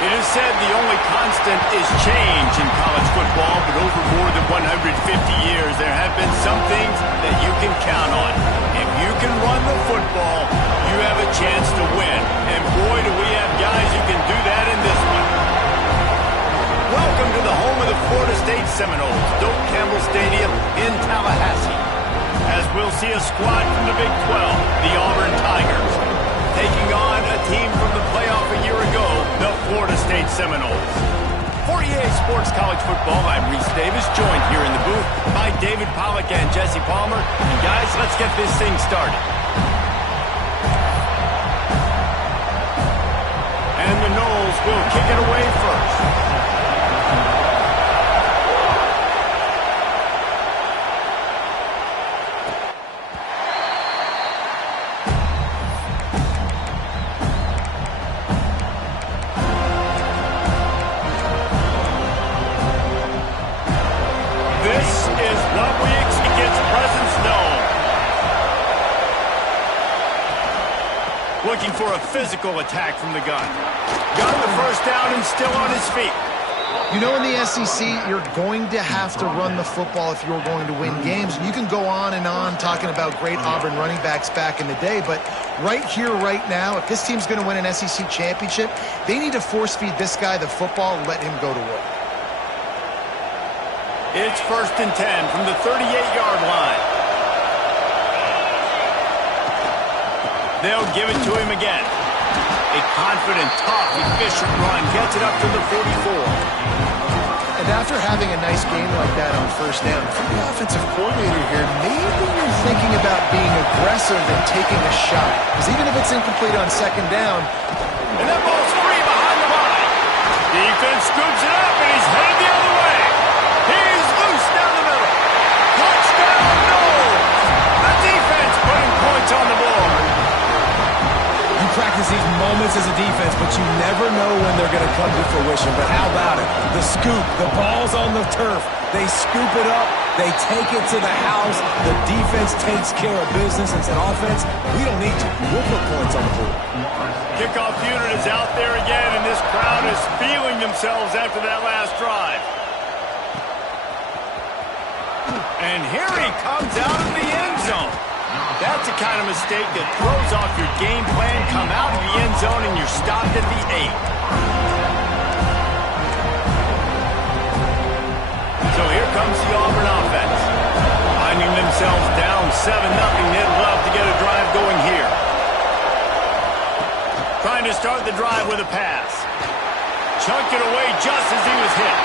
It is said the only constant is change in college football, but over more than 150 years, there have been some things that you can count on. If you can run the football, you have a chance to win. And boy, do we have guys who can do that in this one. Welcome to the home of the Florida State Seminoles, Doak Campbell Stadium in Tallahassee. As we'll see a squad from the Big 12, the Auburn Tigers, taking on a team from the playoff a year ago, the Florida State Seminoles. For EA Sports College Football, I'm Reese Davis, joined here in the booth by David Pollack and Jesse Palmer. And guys, let's get this thing started. And the Noles will kick it away first. Looking for a physical attack from the gun. Got the first down and still on his feet. You know, in the SEC, you're going to have to run the football if you're going to win games. You can go on and on talking about great Auburn running backs back in the day, but right here, right now, if this team's going to win an SEC championship, they need to force-feed this guy the football and let him go to work. It's 1st and 10 from the 38-yard line. They'll give it to him again. A confident, tough, efficient run gets it up to the 44. And after having a nice game like that on first down, for the offensive coordinator here, maybe you're thinking about being aggressive and taking a shot. Because even if it's incomplete on second down. And that ball's free behind the line. Defense scoops it up, and he's headed the other way. He's loose down the middle. Touchdown, Noles. The defense putting points on the board. You practice these moments as a defense, but you never know when they're going to come to fruition. But how about it? The scoop, the ball's on the turf. They scoop it up. They take it to the house. The defense takes care of business and said, offense, we don't need to. We'll put points on the board. Kickoff unit is out there again, and this crowd is feeling themselves after that last drive. And here he comes out of the end zone. That's the kind of mistake that throws off your game plan. Come out of the end zone and you're stopped at the 8. So here comes the Auburn offense. Finding themselves down 7-0, they'd love to get a drive going here. Trying to start the drive with a pass. Chunked it away just as he was hit.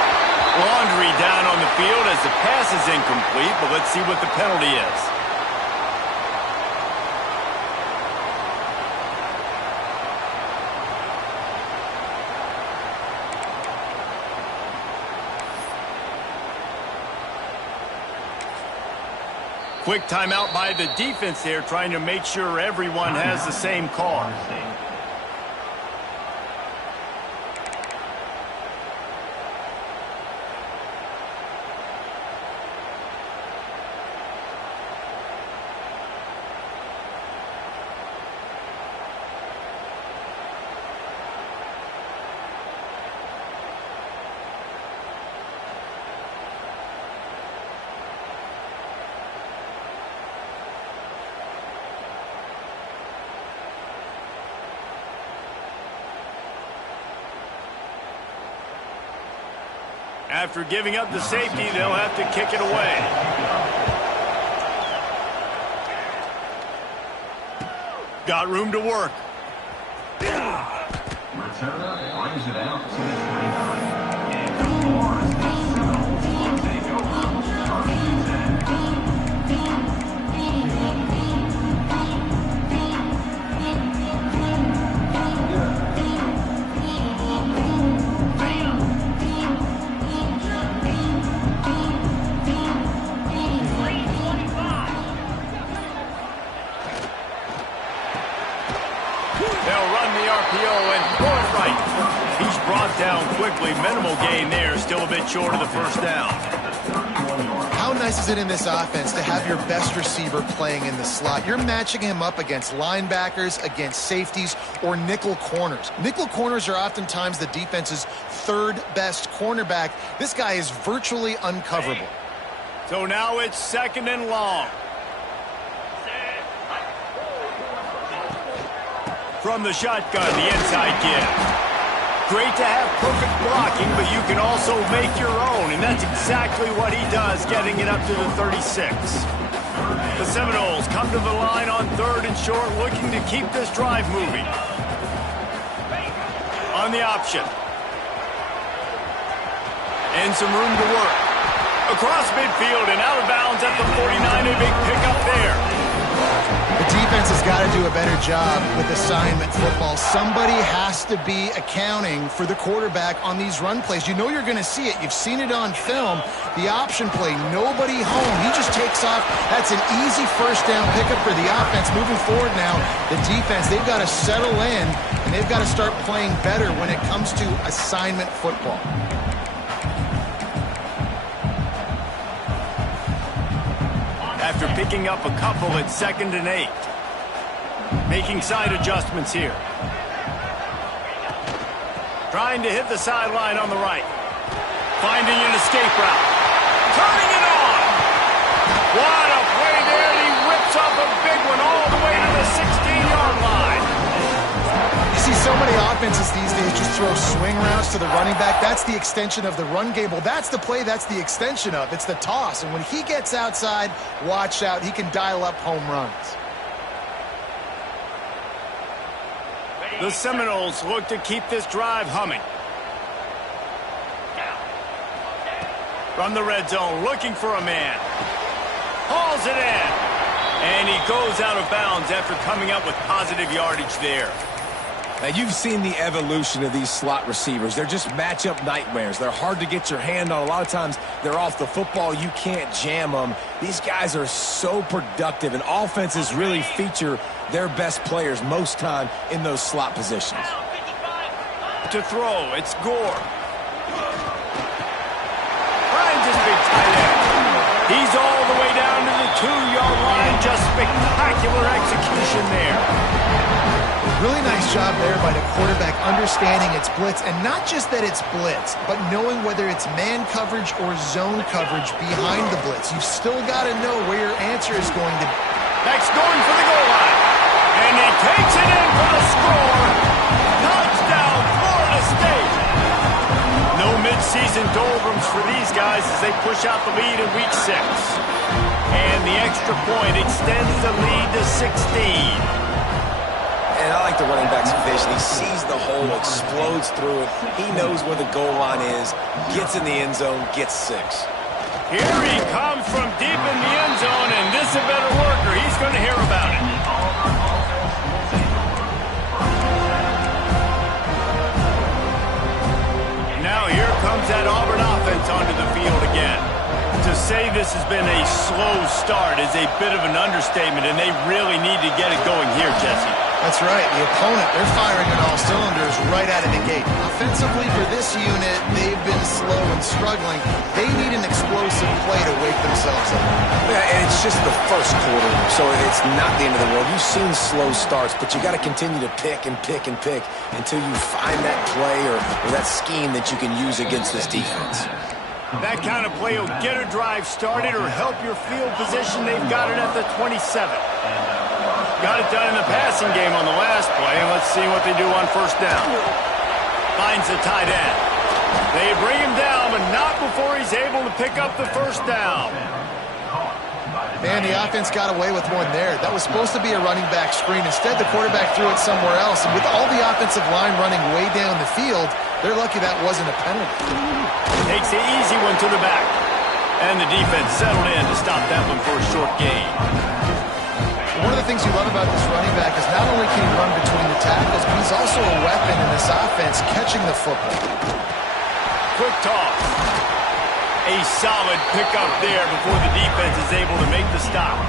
Laundry down on the field as the pass is incomplete, but let's see what the penalty is. Quick timeout by the defense there, trying to make sure everyone has the same call. After giving up the safety, they'll have to kick it away. Got room to work. Returner brings it out to the 29. Down quickly, minimal gain there, still a bit short of the first down. How nice is it in this offense to have your best receiver playing in the slot? You're matching him up against linebackers, against safeties, or nickel corners. Nickel corners are oftentimes the defense's third best cornerback. This guy is virtually uncoverable. So now it's 2nd and long. From the shotgun, the inside give. Great to have perfect blocking, but you can also make your own, and that's exactly what he does, getting it up to the 36. The Seminoles come to the line on 3rd and short, looking to keep this drive moving. On the option. And some room to work. Across midfield and out of bounds at the 49, a big pickup there. The defense has got to do a better job with assignment football. Somebody has to be accounting for the quarterback on these run plays. You know you're going to see it. You've seen it on film. The option play, nobody home. He just takes off. That's an easy first down pickup for the offense. Moving forward now, the defense, they've got to settle in, and they've got to start playing better when it comes to assignment football. After picking up a couple at 2nd and 8. Making side adjustments here. Trying to hit the sideline on the right. Finding an escape route. Turning it on! What a play there! He rips off a big one all the way to the 16-yard line. You see so many offenses these days just throw swing routes to the running back. That's the extension of the run game. Well, that's the play that's the extension of. It's the toss. And when he gets outside, watch out. He can dial up home runs. The Seminoles look to keep this drive humming. From the red zone, looking for a man. Hauls it in. And he goes out of bounds after coming up with positive yardage there. Now, you've seen the evolution of these slot receivers. They're just matchup nightmares. They're hard to get your hand on. A lot of times, they're off the football. You can't jam them. These guys are so productive, and offenses really feature their best players most time in those slot positions. To throw, it's Gore. Finds his big tight end. He's all the way down to the 2-yard line. Just spectacular execution there. Really nice job there by the quarterback understanding it's blitz, and not just that it's blitz, but knowing whether it's man coverage or zone coverage behind the blitz. You've still got to know where your answer is going to be. Next, going for the goal line. And he takes it in for the score. Touchdown, Florida State. No midseason doldrums for these guys as they push out the lead in Week 6. And the extra point extends the lead to 16. And I like the running back's vision. He sees the hole, explodes through it. He knows where the goal line is, gets in the end zone, gets 6. Here he comes from deep in the end zone, and this is a better worker. He's going to hear about it. Now here comes that Auburn offense onto the field again. To say this has been a slow start is a bit of an understatement, and they really need to get it going here, Jesse. That's right. The opponent, they're firing on all cylinders right out of the gate. Offensively for this unit, they've been slow and struggling. They need an explosive play to wake themselves up. Yeah, and it's just the first quarter, so it's not the end of the world. You've seen slow starts, but you got to continue to pick and pick and pick until you find that play or that scheme that you can use against this defense. That kind of play will get a drive started or help your field position. They've got it at the 27. Got it done in the passing game on the last play, and let's see what they do on first down. Finds the tight end. They bring him down, but not before he's able to pick up the first down. Man, the offense got away with one there. That was supposed to be a running back screen. Instead, the quarterback threw it somewhere else, and with all the offensive line running way down the field, they're lucky that wasn't a penalty. Takes the easy one to the back, and the defense settled in to stop that one for a short gain. One of the things you love about this running back is not only can he run between the tackles, but he's also a weapon in this offense, catching the football. Quick toss. A solid pickup there before the defense is able to make the stop.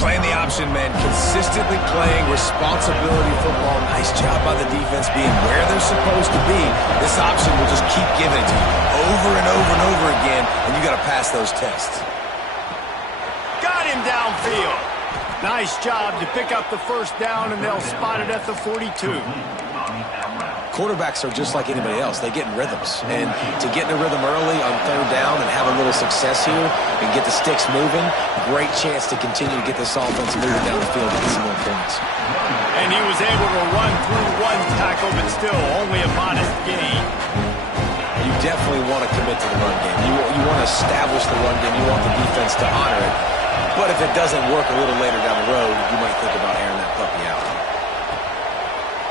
Playing the option, man. Consistently playing responsibility football. Nice job by the defense being where they're supposed to be. This option will just keep giving it to you over and over and over again, and you got to pass those tests. Got him downfield. Nice job to pick up the first down, and they'll spot it at the 42. Quarterbacks are just like anybody else. They get in rhythms. And to get in a rhythm early on third down and have a little success here and get the sticks moving, great chance to continue to get this offense moving down the field and get some more points. And he was able to run through one tackle, but still only a modest gain. You definitely want to commit to the run game. You want to establish the run game. You want the defense to honor it. But if it doesn't work a little later down the road, you might think about airing that puppy out.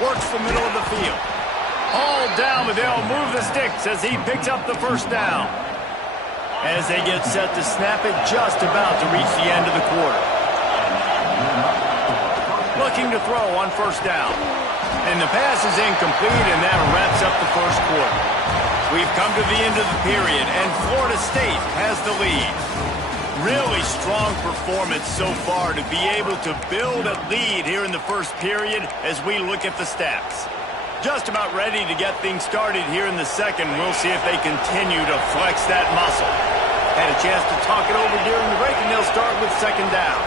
Works the middle of the field. All down, but they'll move the sticks as he picks up the first down. As they get set to snap it, just about to reach the end of the quarter. Looking to throw on first down. And the pass is incomplete, and that wraps up the first quarter. We've come to the end of the period, and Florida State has the lead. Really strong performance so far to be able to build a lead here in the first period as we look at the stats. Just about ready to get things started here in the second. We'll see if they continue to flex that muscle. Had a chance to talk it over during the break, and they'll start with second down.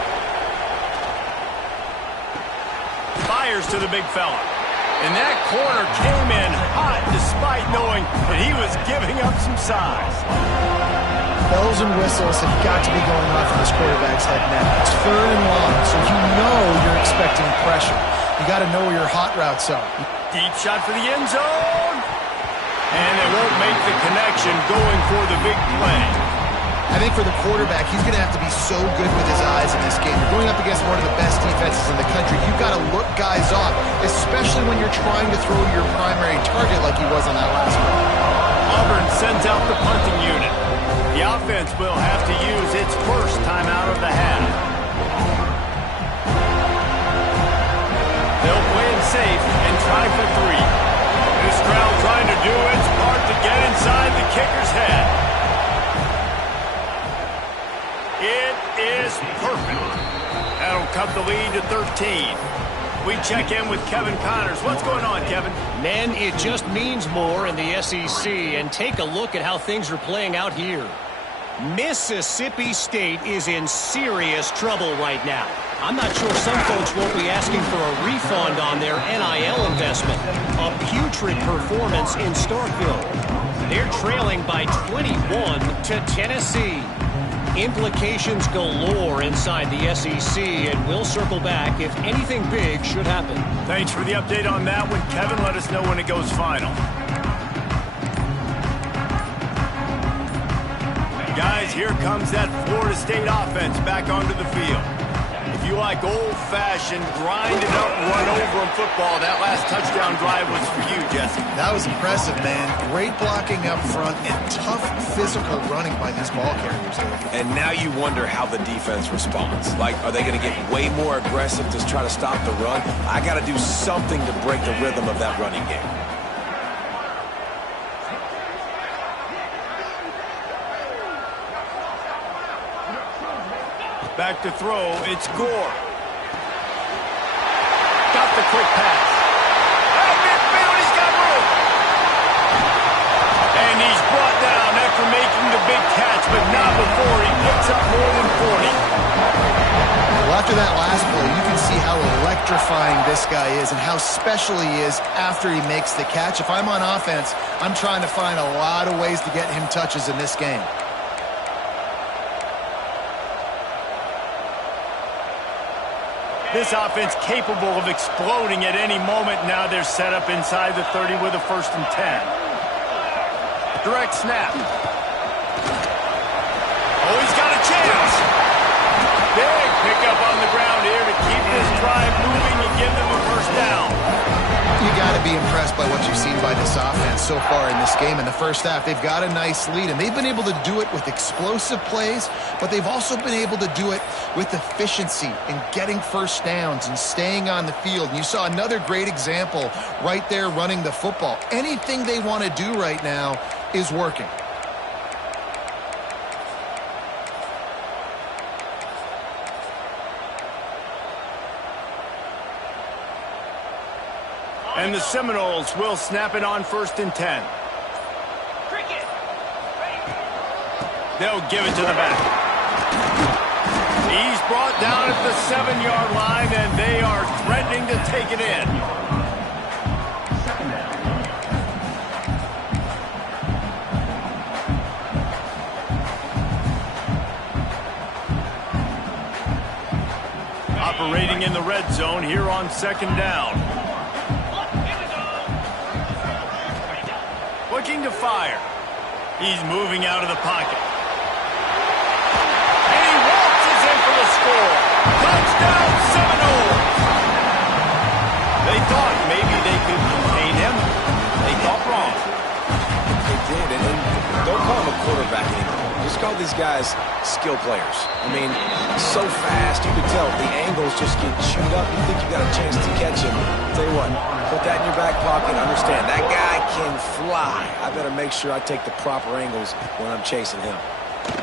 Fires to the big fella. And that corner came in hot despite knowing that he was giving up some size. Bells and whistles have got to be going off in this quarterback's head now. It's third and long, so you know you're expecting pressure. You got to know where your hot routes are. Deep shot for the end zone. And they won't make the connection going for the big play. I think for the quarterback, he's going to have to be so good with his eyes in this game. You're going up against one of the best defenses in the country. You've got to look guys off, especially when you're trying to throw to your primary target like he was on that last one. Auburn sends out the punting unit. The offense will have to use its first time out of the half. They'll play it safe and try for three. This crowd trying to do its part to get inside the kicker's head. It is perfect. That'll cut the lead to 13. We check in with Kevin Connors. What's going on, Kevin? Man, it just means more in the SEC. And take a look at how things are playing out here. Mississippi State is in serious trouble right now. I'm not sure some folks won't be asking for a refund on their NIL investment. A putrid performance in Starkville. They're trailing by 21 to Tennessee. Implications galore inside the SEC, and we'll circle back if anything big should happen. Thanks for the update on that one, Kevin. Let us know when it goes final. Guys, here comes that Florida State offense back onto the field. If you like old-fashioned, grind-it-up, run-over football, that last touchdown drive was for you, Jesse. That was impressive, man. Great blocking up front and tough physical running by these ball carriers. And now you wonder how the defense responds. Like, are they going to get way more aggressive to try to stop the run? I got to do something to break the rhythm of that running game. Back to throw, it's Gore. Got the quick pass. Out midfield, he's got room. And he's brought down after making the big catch, but not before he picks up more than 40. Well, after that last play, you can see how electrifying this guy is and how special he is after he makes the catch. If I'm on offense, I'm trying to find a lot of ways to get him touches in this game. This offense capable of exploding at any moment. Now they're set up inside the 30 with a 1st and 10. Direct snap. Oh, he's got a chance. Big pickup on the ground here to keep this drive moving and give them a first down. You got to be impressed by what you've seen by this offense so far in this game. In the first half, they've got a nice lead, and they've been able to do it with explosive plays, but they've also been able to do it with efficiency and getting first downs and staying on the field. And you saw another great example right there running the football. Anything they want to do right now is working. And the Seminoles will snap it on 1st and 10. They'll give it to the back. He's brought down at the 7-yard line, and they are threatening to take it in. Operating in the red zone here on 2nd down. Looking to fire. He's moving out of the pocket. And he waltzes in for the score. Touchdown, Seminoles! They thought maybe they could contain him. They thought wrong. They did, and don't call him a quarterback anymore. Just call these guys skill players. I mean, so fast, you can tell the angles just get chewed up. You think you got a chance to catch him. Tell you what, put that in your back pocket. Understand, that guy can fly. I better make sure I take the proper angles when I'm chasing him.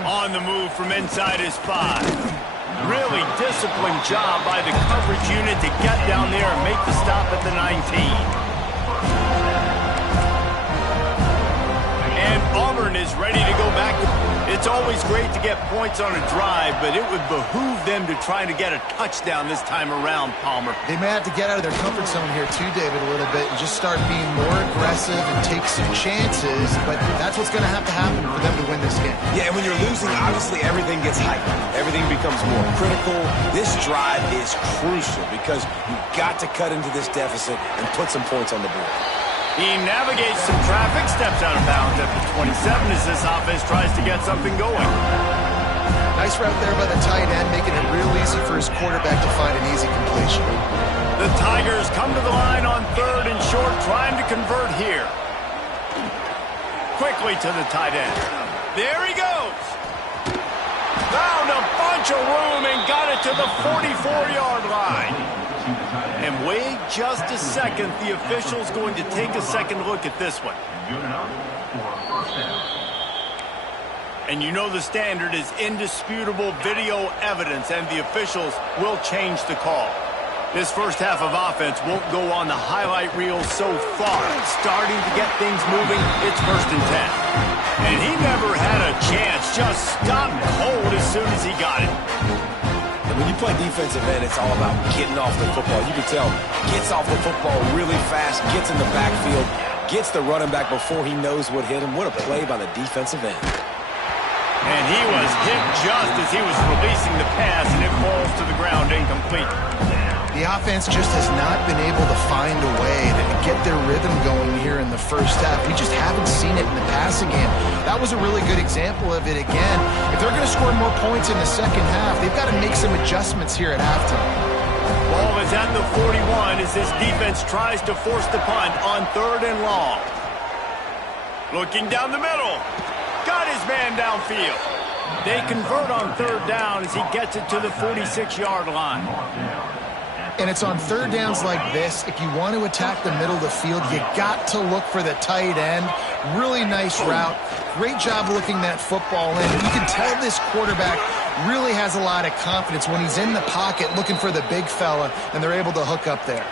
On the move from inside his 5. Really disciplined job by the coverage unit to get down there and make the stop at the 19. And Auburn is ready to go back. It's always great to get points on a drive, but it would behoove them to try to get a touchdown this time around, Palmer. They may have to get out of their comfort zone here too, David, a little bit and just start being more aggressive and take some chances, but that's what's going to happen for them to win this game. Yeah, and when you're losing, obviously everything gets heightened. Everything becomes more critical. This drive is crucial because you've got to cut into this deficit and put some points on the board. He navigates some traffic, steps out of bounds at the 27 as this offense tries to get something going. Nice route there by the tight end, making it real easy for his quarterback to find an easy completion. The Tigers come to the line on 3rd and short, trying to convert here. Quickly to the tight end. There he goes. Found a bunch of room and got it to the 44-yard line. And wait just a second. The official's going to take a second look at this one. And you know the standard is indisputable video evidence, and the officials will change the call. This first half of offense won't go on the highlight reel so far. Starting to get things moving, it's 1st and 10. And he never had a chance, just stopped cold as soon as he got it. When you play defensive end, it's all about getting off the football. You can tell, gets off the football really fast, gets in the backfield, gets the running back before he knows what hit him. What a play by the defensive end. And he was hit just as he was releasing the pass, and it falls to the ground incomplete. The offense just has not been able to find a way to get their rhythm going here in the first half. We just haven't seen it in the passing game. That was a really good example of it again. If they're going to score more points in the second half, they've got to make some adjustments here at halftime. Ball is at the 41 as this defense tries to force the punt on 3rd and long. Looking down the middle. Got his man downfield. They convert on 3rd down as he gets it to the 46-yard line. And it's on 3rd downs like this. If you want to attack the middle of the field, you got to look for the tight end. Really nice route. Great job looking that football in. You can tell this quarterback really has a lot of confidence when he's in the pocket looking for the big fella, and they're able to hook up there.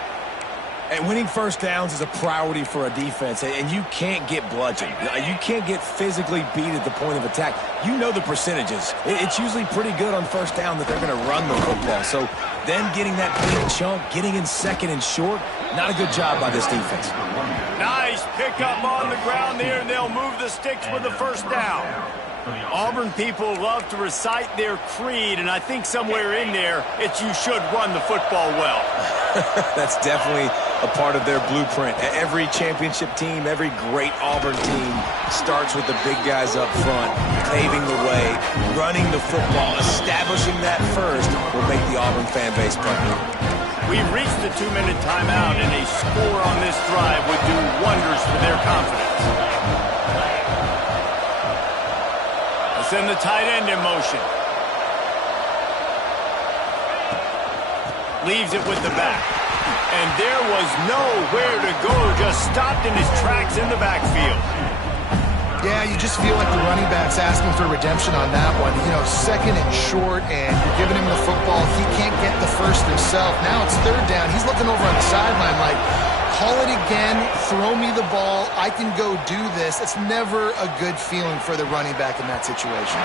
And winning first downs is a priority for a defense, and you can't get bludgeoned. You can't get physically beat at the point of attack. You know the percentages. It's usually pretty good on first down that they're going to run the football. So then getting that big chunk, getting in 2nd and short, not a good job by this defense. Nice pickup on the ground there, and they'll move the sticks with the first down. Auburn people love to recite their creed, and I think somewhere in there, it's you should run the football well. That's definitely a part of their blueprint. Every championship team, every great Auburn team starts with the big guys up front, paving the way, running the football, establishing that first will make the Auburn fan base proud. We've reached the 2-minute timeout, and a score on this drive would do wonders for their confidence. Send the tight end in motion. Leaves it with the back. And there was nowhere to go, just stopped in his tracks in the backfield. Yeah, you just feel like the running back's asking for redemption on that one. You know, second and short, and you're giving him the football. He can't get the first himself. Now it's third down. He's looking over on the sideline like, call it again, throw me the ball, I can go do this. It's never a good feeling for the running back in that situation.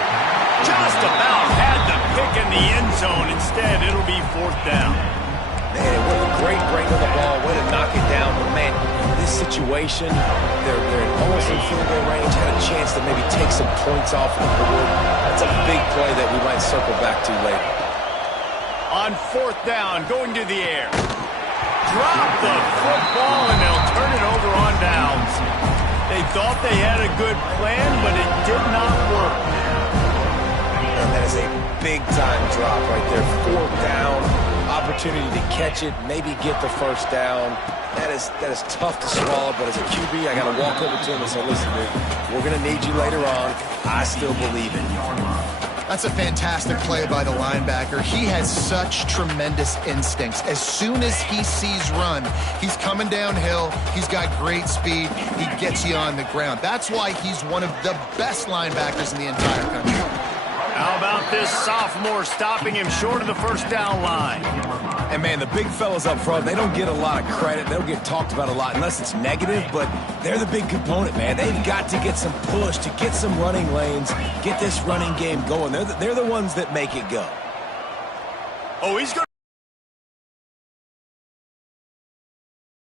Just about had the pick in the end zone. Instead, it'll be fourth down. Man, what a great break on the ball. Way to knock it down. But, man, in this situation, they're almost in field goal range. Had a chance to maybe take some points off the board. That's a big play that we might circle back to later. On fourth down, going to the air. Drop the football, and they'll turn it over on downs. They thought they had a good plan, but it did not work. And that is a big-time drop right there. Fourth down. Opportunity to catch it, maybe get the first down. That is tough to swallow, but as a QB, I got to walk over to him and say, listen, dude, we're going to need you later on. I still believe in you. That's a fantastic play by the linebacker. He has such tremendous instincts. As soon as he sees run, he's coming downhill. He's got great speed. He gets you on the ground. That's why he's one of the best linebackers in the entire country. How about this sophomore stopping him short of the first down line? And, man, the big fellas up front, they don't get a lot of credit. They don't get talked about a lot unless it's negative, but they're the big component, man. They've got to get some push, to get some running lanes, get this running game going. They're the ones that make it go. Oh, he's going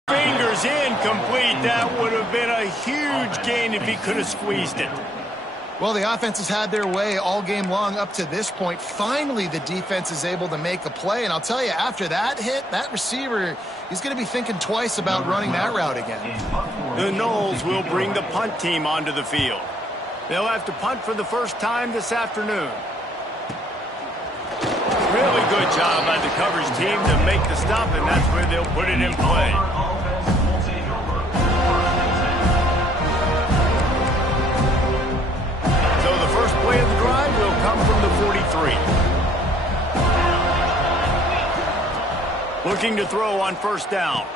to... Fingers incomplete. That would have been a huge gain if he could have squeezed it. Well, the offense has had their way all game long up to this point. Finally, the defense is able to make a play. And I'll tell you, after that hit, that receiver, he's going to be thinking twice about running that route again. The Noles will bring the punt team onto the field. They'll have to punt for the first time this afternoon. Really good job by the coverage team to make the stop, and that's where they'll put it in play. First play of the drive will come from the 43. Looking to throw on first down.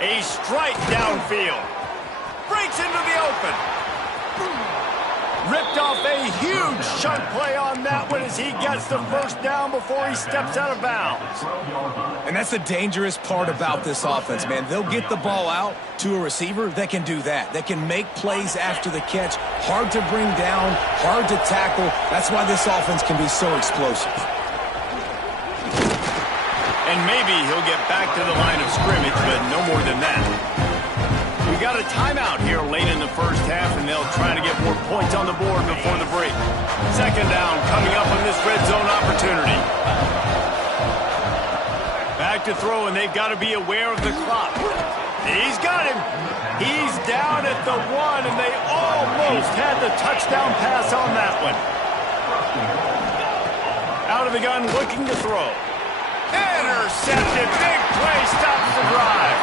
A strike downfield. Breaks into the open. Ripped off a huge chunk play on that one as he gets the first down before he steps out of bounds. And that's the dangerous part about this offense, man. They'll get the ball out to a receiver that can do that. That can make plays after the catch. Hard to bring down, hard to tackle. That's why this offense can be so explosive. And maybe he'll get back to the line of scrimmage, but no more than that. We got a timeout here late in the first half, and they'll try to get more points on the board before the break. Second down coming up on this red zone opportunity. Back to throw, and they've got to be aware of the clock. He's got him. He's down at the 1, and they almost had the touchdown pass on that one. Out of the gun, looking to throw. Intercepted. Big play stops the drive.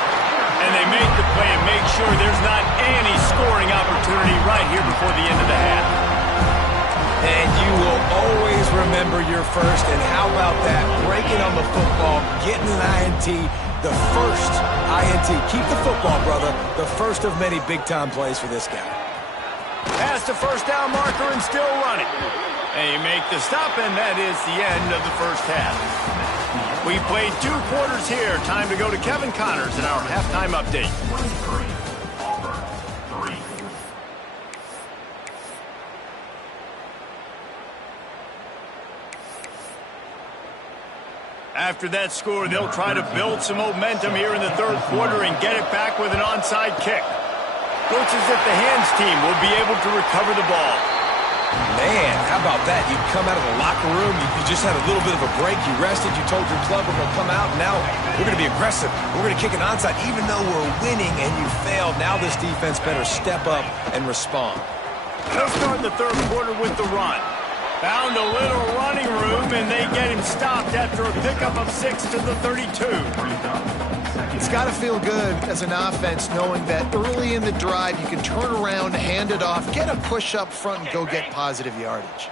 And they make the play and make sure there's not any scoring opportunity right here before the end of the half. And you will always remember your first. And how about that? Breaking on the football, getting an INT, the first INT. Keep the football, brother. The first of many big-time plays for this guy. Past the first down marker and still running. They make the stop, and that is the end of the first half. We played 2 quarters here. Time to go to Kevin Connors in our halftime update. Auburn, 3. After that score, they'll try to build some momentum here in the third quarter and get it back with an onside kick. Looks as if the hands team will be able to recover the ball. Man, how about that? You come out of the locker room, you just had a little bit of a break, you rested, you told your club we're going to come out, and now we're going to be aggressive. We're going to kick an onside. Even though we're winning and you failed, now this defense better step up and respond. They'll start the third quarter with the run. Found a little running room, and they get him stopped after a pickup of 6 to the 32. It's got to feel good as an offense knowing that early in the drive you can turn around, hand it off, get a push up front, and go get positive yardage.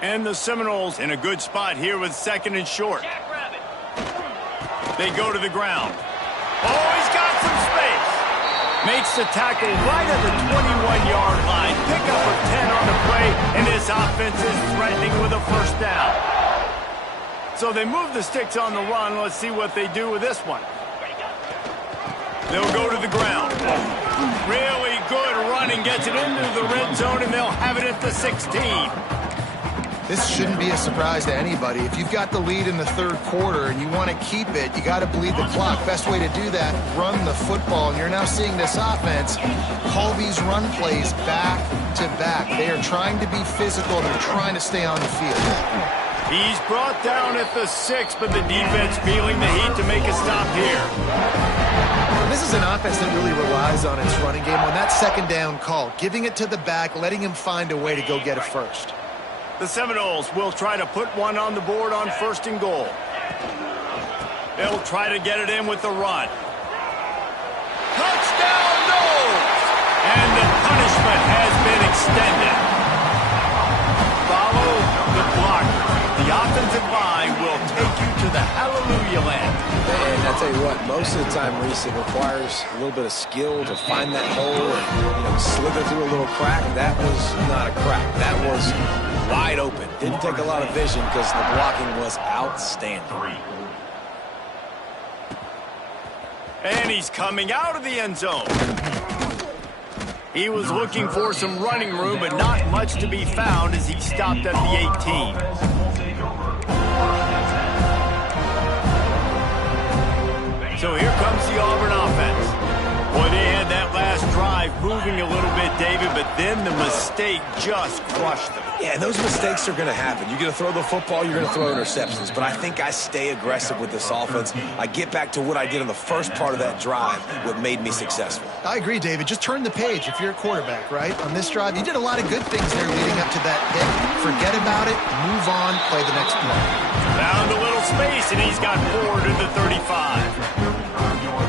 And the Seminoles in a good spot here with second and short. They go to the ground. Oh, he's got some space. Makes the tackle right at the 21-yard line. Pickup of 10 on the play, and this offense is threatening with a first down. So they move the sticks on the run. Let's see what they do with this one. They'll go to the ground. Really good running, gets it into the red zone, and they'll have it at the 16. This shouldn't be a surprise to anybody. If you've got the lead in the third quarter and you want to keep it, you got to bleed the clock. Best way to do that, run the football. And you're now seeing this offense call these run plays back to back. They are trying to be physical. They're trying to stay on the field. He's brought down at the 6, but the defense feeling the heat to make a stop here. This is an offense that really relies on its running game on that second down call, giving it to the back, letting him find a way to go get it first. The Seminoles will try to put one on the board on 1st and goal. They'll try to get it in with the run. Touchdown, no! And the punishment has been extended. Follow the blocker. The offensive line will take you to the hallelujah land. And I tell you what, most of the time, Reese, it requires a little bit of skill to find that hole and slither through a little crack. That was not a crack. That was wide open. Didn't take a lot of vision because the blocking was outstanding. And he's coming out of the end zone. He was looking for some running room, but not much to be found as he stopped at the 18. So here comes the Auburn offense. Boy, they had that last drive moving a little bit, David, but then the mistake just crushed them. Yeah, those mistakes are going to happen. You're going to throw the football, you're going to throw interceptions. But I think I stay aggressive with this offense. I get back to what I did in the first part of that drive, what made me successful. I agree, David. Just turn the page if you're a quarterback, right? On this drive, you did a lot of good things there leading up to that pick. Forget about it, move on, play the next play. Found a little space, and he's got forward to the 35.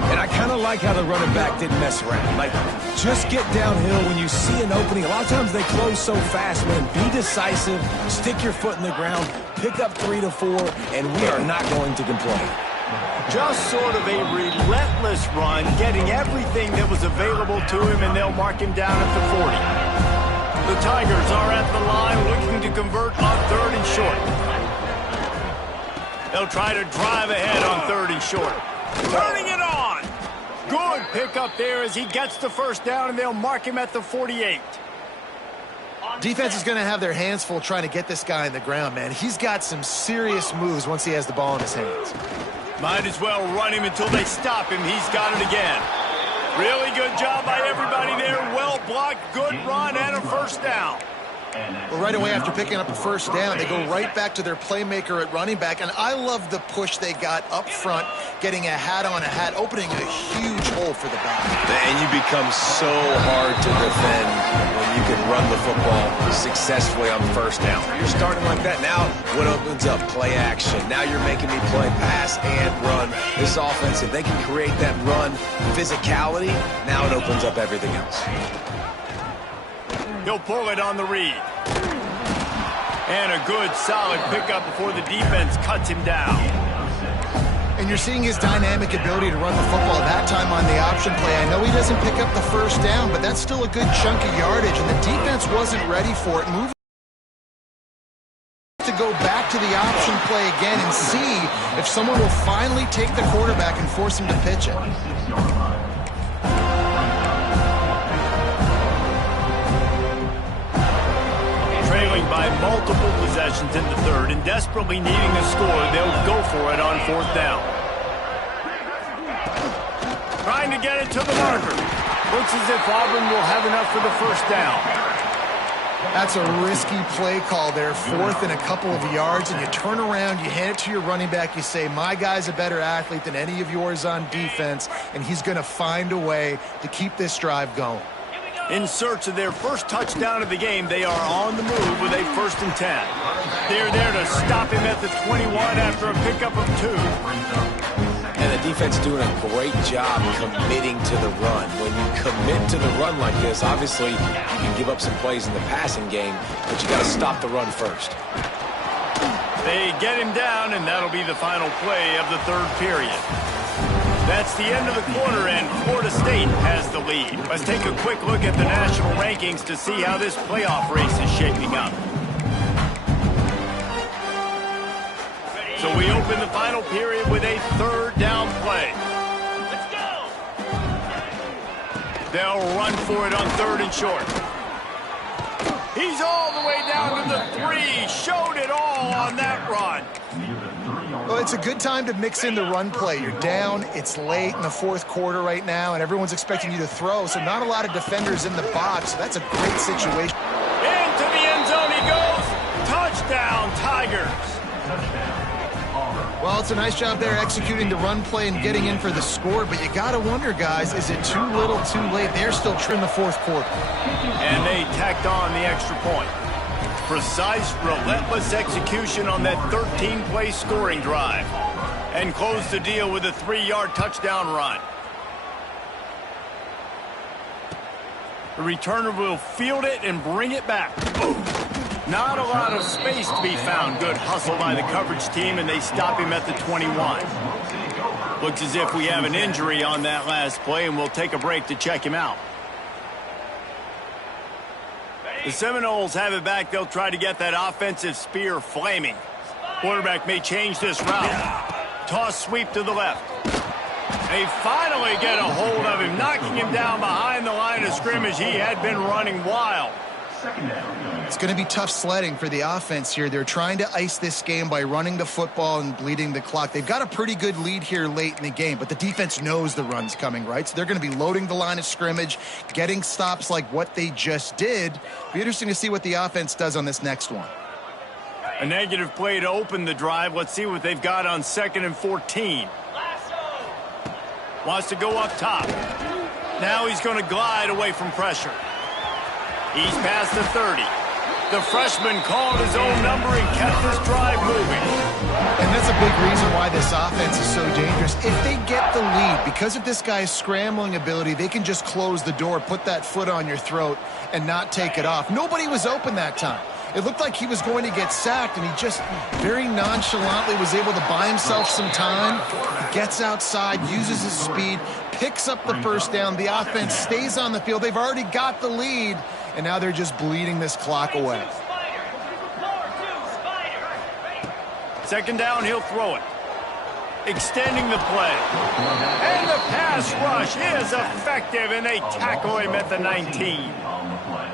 And I kind of like how the running back didn't mess around. Like, just get downhill when you see an opening. A lot of times they close so fast, man. Be decisive, stick your foot in the ground, pick up 3 to 4, and we are not going to complain. Just sort of a relentless run, getting everything that was available to him, and they'll mark him down at the 40. The Tigers are at the line looking to convert on 3rd and short. They'll try to drive ahead on 3rd and short. Turning it on. Good pickup there as he gets the first down, and they'll mark him at the 48. Defense is going to have their hands full trying to get this guy in the ground, man. He's got some serious moves once he has the ball in his hands. Might as well run him until they stop him. He's got it again. Really good job by everybody there. Well blocked, good run, and a first down. Well, right away after picking up a first down, they go right back to their playmaker at running back. And I love the push they got up front, getting a hat on a hat, opening a huge hole for the back. And you become so hard to defend when you can run the football successfully on first down. You're starting like that. Now what opens up? Play action. Now you're making me play pass and run. This offense, if they can create that run physicality, now it opens up everything else. He'll pull it on the read. And a good, solid pickup before the defense cuts him down. And you're seeing his dynamic ability to run the football that time on the option play. I know he doesn't pick up the first down, but that's still a good chunk of yardage, and the defense wasn't ready for it. Moving to go back to the option play again and see if someone will finally take the quarterback and force him to pitch it. Trailing by multiple possessions in the third and desperately needing a score, they'll go for it on 4th down. Trying to get it to the marker. Looks as if Auburn will have enough for the first down. That's a risky play call there, 4th and a couple of yards, and you turn around, you hand it to your running back, you say, my guy's a better athlete than any of yours on defense, and he's going to find a way to keep this drive going. In search of their first touchdown of the game, they are on the move with a 1st and 10. They're there to stop him at the 21 after a pickup of 2. And the defense doing a great job committing to the run. When you commit to the run like this, obviously you can give up some plays in the passing game, but you got to stop the run first. They get him down, and that'll be the final play of the third period. That's the end of the quarter, and Florida State has the lead. Let's take a quick look at the national rankings to see how this playoff race is shaping up. So we open the final period with a third down play. Let's go! They'll run for it on third and short. He's all the way down to the 3. Showed it all on that run. Well, it's a good time to mix in the run play. You're down, it's late in the fourth quarter right now, and everyone's expecting you to throw, so not a lot of defenders in the box. So that's a great situation. Into the end zone he goes. Touchdown, Tigers. Well, it's a nice job there executing the run play and getting in for the score, but you got to wonder, guys, is it too little, too late? They're still in the fourth quarter. And they tacked on the extra point. Precise, relentless execution on that 13-play scoring drive. And closed the deal with a 3-yard touchdown run. The returner will field it and bring it back. Not a lot of space to be found. Good hustle by the coverage team, and they stop him at the 21. Looks as if we have an injury on that last play, and we'll take a break to check him out. The Seminoles have it back. They'll try to get that offensive spear flaming. Quarterback may change this route. Toss sweep to the left. They finally get a hold of him, knocking him down behind the line of scrimmage. He had been running wild. It's going to be tough sledding for the offense here. They're trying to ice this game by running the football and bleeding the clock. They've got a pretty good lead here late in the game, but the defense knows the run's coming, right? So they're going to be loading the line of scrimmage, getting stops like what they just did. Be interesting to see what the offense does on this next one. A negative play to open the drive. Let's see what they've got on 2nd and 14. Wants to go up top. Now he's going to glide away from pressure. He's past the 30. The freshman called his own number and kept this drive moving. And that's a big reason why this offense is so dangerous. If they get the lead, because of this guy's scrambling ability, they can just close the door, put that foot on your throat, and not take it off. Nobody was open that time. It looked like he was going to get sacked, and he just very nonchalantly was able to buy himself some time. He gets outside, uses his speed, picks up the first down. The offense stays on the field. They've already got the lead, and now they're just bleeding this clock away. 2nd down, he'll throw it. Extending the play. And the pass rush is effective, and they tackle him at the 19.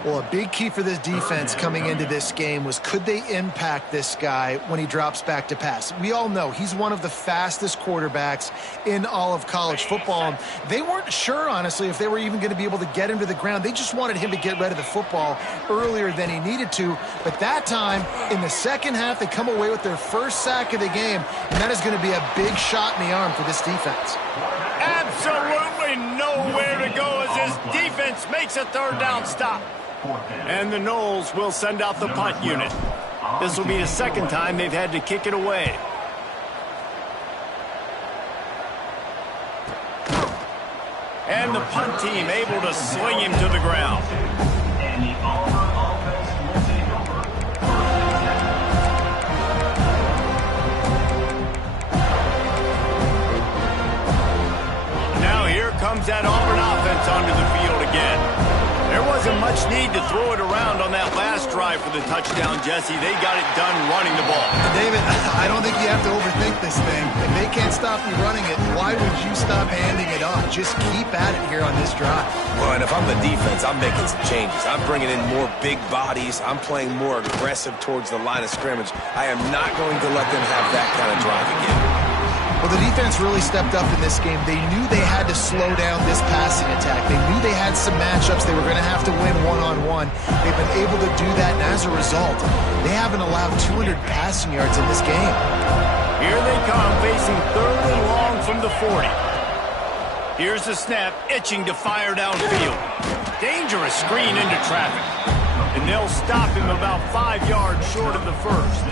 Well, a big key for this defense coming into this game was, could they impact this guy when he drops back to pass? We all know he's one of the fastest quarterbacks in all of college football. They weren't sure, honestly, if they were even going to be able to get him to the ground. They just wanted him to get rid of the football earlier than he needed to. But that time, in the second half, they come away with their first sack of the game, and that is going to be a big shot in the arm for this defense. Absolutely nowhere to go as his defense makes a 3rd down stop. And the Noles will send out the punt unit. This will be the 2nd time they've had to kick it away. And the punt team able to sling him to the ground. And the Auburn offense will take over. Now here comes that Auburn offense onto the field again. There wasn't much need to throw it around on that last drive for the touchdown, Jesse. They got it done running the ball. David, I don't think you have to overthink this thing. If they can't stop you running it, why would you stop handing it off? Just keep at it here on this drive. Well, and if I'm the defense, I'm making some changes. I'm bringing in more big bodies. I'm playing more aggressive towards the line of scrimmage. I am not going to let them have that kind of drive again. Well, the defense really stepped up in this game. They knew they had to slow down this passing attack. They knew they had some matchups they were going to have to win one-on-one. They've been able to do that, and as a result, they haven't allowed 200 passing yards in this game. Here they come, facing 3rd and long from the 40. Here's the snap, itching to fire downfield. Dangerous screen into traffic. And they'll stop him about 5 yards short of the first.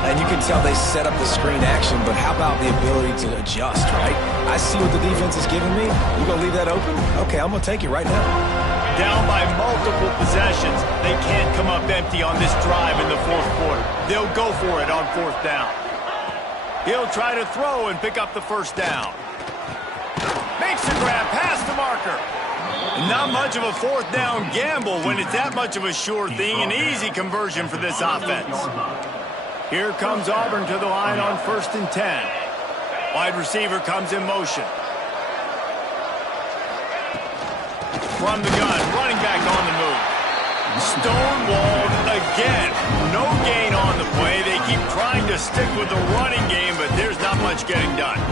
And you can tell they set up the screen action, but how about the ability to adjust, right? I see what the defense is giving me. You gonna leave that open? Okay, I'm gonna take it right now. Down by multiple possessions. They can't come up empty on this drive in the 4th quarter. They'll go for it on 4th down. He'll try to throw and pick up the 1st down. Makes the grab past the marker. Not much of a fourth down gamble when it's that much of a sure thing. An easy conversion for this offense. Here comes Auburn to the line on 1st and 10. Wide receiver comes in motion. From the gun, running back on the move. Stonewalled again. No gain on the play. They keep trying to stick with the running game, but there's not much getting done.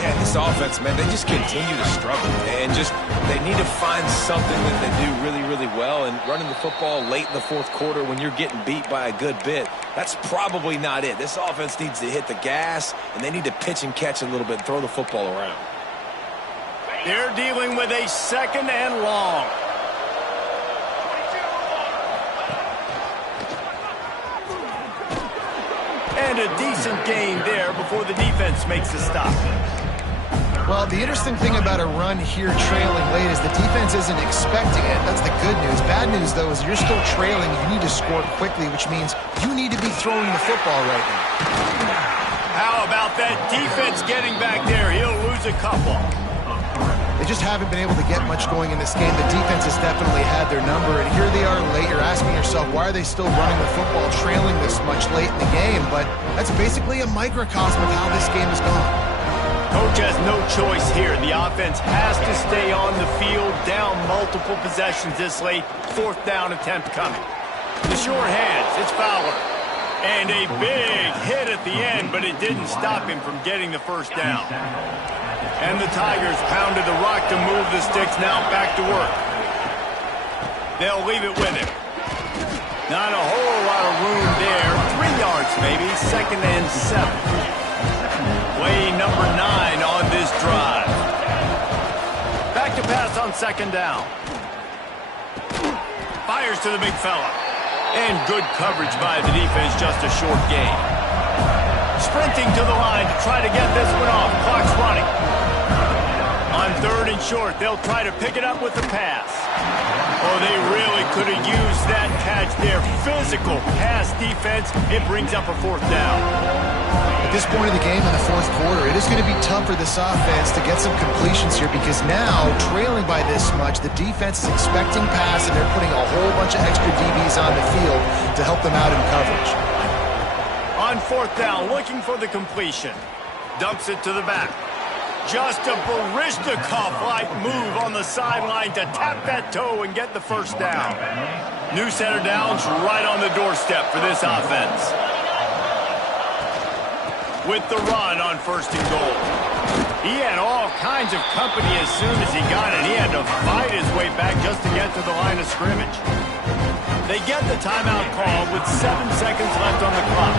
Yeah, this offense, man, they just continue to struggle. And they need to find something that they do really, really well. And running the football late in the fourth quarter when you're getting beat by a good bit, that's probably not it. This offense needs to hit the gas, and they need to pitch and catch a little bit and throw the football around. They're dealing with a 2nd and long. And a decent gain there before the defense makes a stop. Well, the interesting thing about a run here trailing late is the defense isn't expecting it. That's the good news. Bad news, though, is you're still trailing. You need to score quickly, which means you need to be throwing the football right now. How about that defense getting back there? He'll lose a couple. They just haven't been able to get much going in this game. The defense has definitely had their number, and here they are late. You're asking yourself, why are they still running the football trailing this much late in the game? But that's basically a microcosm of how this game has gone. Coach has no choice here. The offense has to stay on the field, down multiple possessions this late. 4th down attempt coming. The short hands, it's Fowler. And a big hit at the end, but it didn't stop him from getting the 1st down. And the Tigers pounded the rock to move the sticks, now back to work. They'll leave it with him. Not a whole lot of room there. 3 yards maybe, 2nd and 7. Play number 9 on this drive. Back to pass on 2nd down. Fires to the big fella. And good coverage by the defense, just a short gain. Sprinting to the line to try to get this one off. Clock's running. On 3rd and short, they'll try to pick it up with the pass. Oh, they really could have used that catch there. Physical pass defense. It brings up a 4th down. At this point of the game in the 4th quarter, it is going to be tough for this offense to get some completions here because now, trailing by this much, the defense is expecting pass, and they're putting a whole bunch of extra DBs on the field to help them out in coverage. On 4th down, looking for the completion. Dumps it to the back. Just a Baryshnikov-like move on the sideline to tap that toe and get the 1st down. New set of downs right on the doorstep for this offense. With the run on 1st and goal. He had all kinds of company as soon as he got it. He had to fight his way back just to get to the line of scrimmage. They get the timeout call with 7 seconds left on the clock.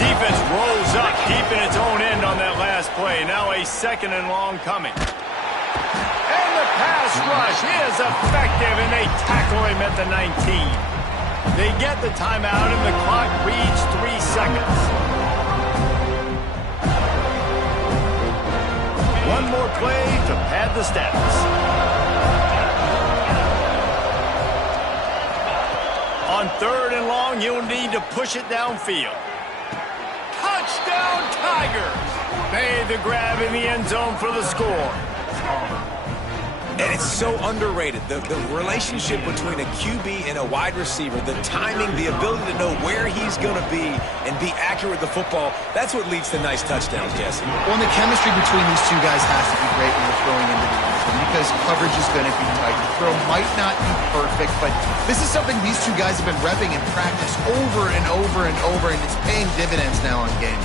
Defense rolls up deep in its own end on that last play. Now a 2nd and long coming. And the pass rush is effective, and they tackle him at the 19. They get the timeout, and the clock reads 3 seconds. One more play to pad the stats. On 3rd and long, you'll need to push it downfield. Touchdown, Tigers! Made the grab in the end zone for the score. And it's so underrated. The relationship between a QB and a wide receiver, the timing, the ability to know where he's going to be and be accurate with the football, that's what leads to nice touchdowns, Jesse. Well, and the chemistry between these two guys has to be great when you're throwing into the end zone because coverage is going to be tight. The throw might not be perfect, but this is something these two guys have been repping in practice over and over and over, and it's paying dividends now on game.